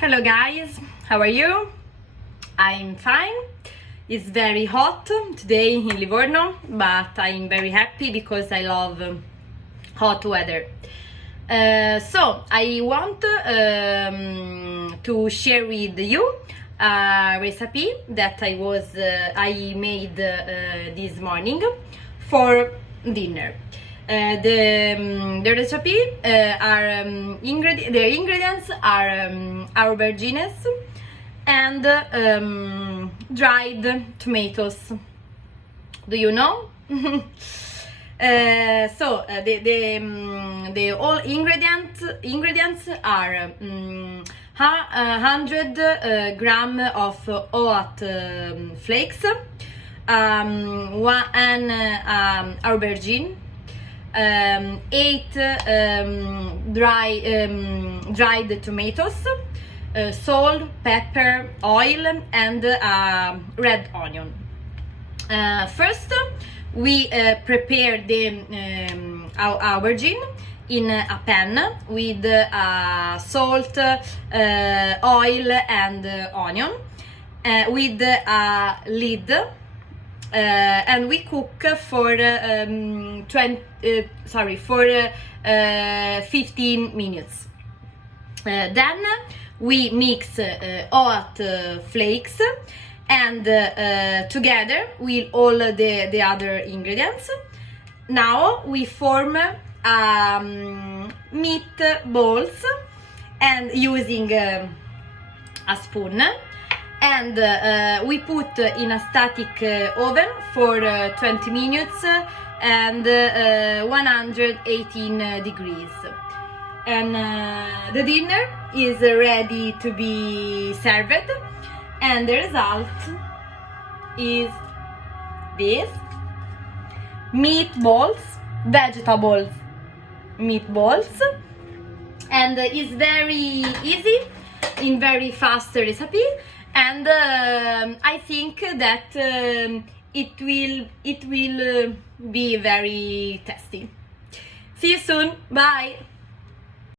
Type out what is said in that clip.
Hello guys, how are you? I'm fine. It's very hot today in Livorno, but I'm very happy because I love hot weather. So I want to share with you a recipe that I made this morning for dinner. The recipe the ingredients are aubergines and dried tomatoes. Do you know? The all ingredients are 100 gram of oat flakes, one aubergine, 8 dried tomatoes, salt, pepper, oil, and red onion. First, we prepare the aubergine in a pan with salt, oil, and onion, with a lid. And we cook for 15 minutes. Then we mix oat flakes and together with all the other ingredients. Now we form meatballs and using a spoon. And we put in a static oven for 20 minutes and 118 degrees. And the dinner is ready to be served, and the result is this: meatballs, vegetables meatballs, and it's very easy, in very fast recipe. And I think that it will be very tasty. See you soon. Bye.